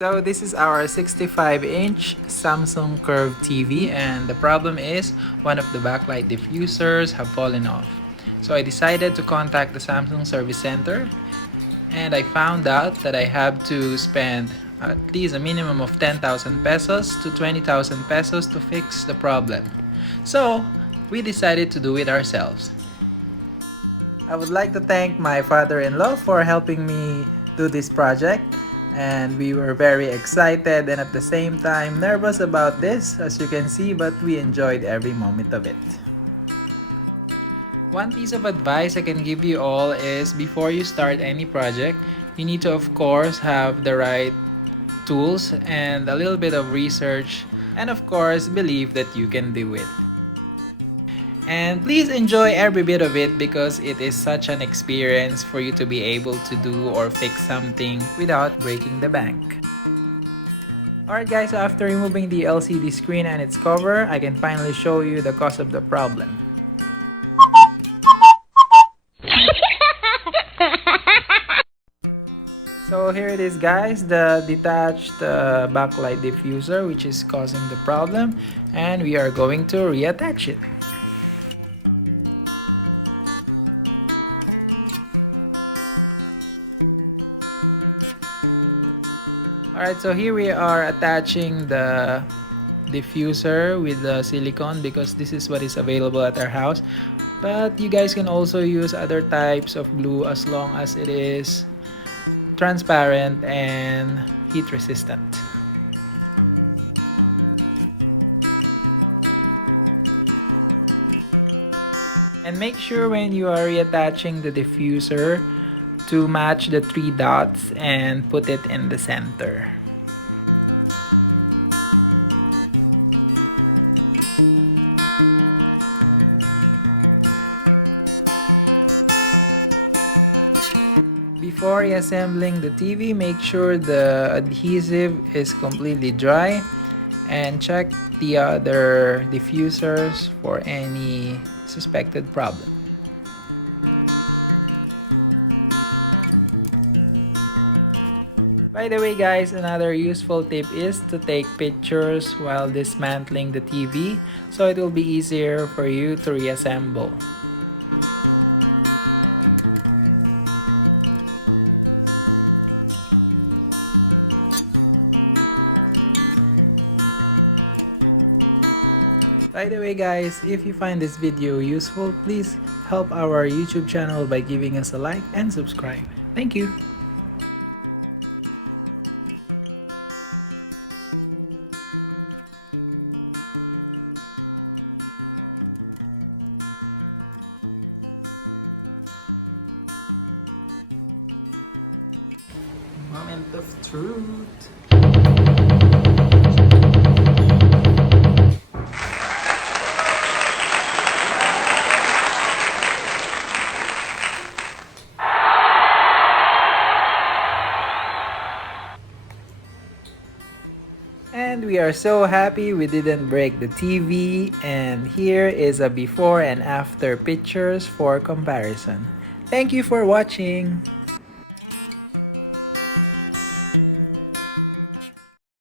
So this is our 65-inch Samsung Curve TV, and the problem is one of the backlight diffusers have fallen off. So I decided to contact the Samsung service center, and I found out that I have to spend at least a minimum of 10,000 pesos to 20,000 pesos to fix the problem. So we decided to do it ourselves. I would like to thank my father-in-law for helping me do this project, and we were very excited and at the same time nervous about this, as you can see, but we enjoyed every moment of it. One piece of advice I can give you all is before you start any project, you need to of course have the right tools and a little bit of research, and of course believe that you can do it. And please enjoy every bit of it because it is such an experience for you to be able to do or fix something without breaking the bank. Alright guys, so after removing the LCD screen and its cover, I can finally show you the cause of the problem. So here it is guys, the detached backlight diffuser which is causing the problem, and we are going to reattach it. Alright, so here we are attaching the diffuser with the silicone because this is what is available at our house. But you guys can also use other types of glue as long as it is transparent and heat resistant. And make sure when you are reattaching the diffuser to match the 3 dots and put it in the center. Before reassembling the TV, make sure the adhesive is completely dry and check the other diffusers for any suspected problem. By the way guys, another useful tip is to take pictures while dismantling the TV so it will be easier for you to reassemble. By the way guys, if you find this video useful, please help our YouTube channel by giving us a like and subscribe. Thank you! Moment of truth. And we are so happy we didn't break the TV, and here is a before and after pictures for comparison. Thank you for watching!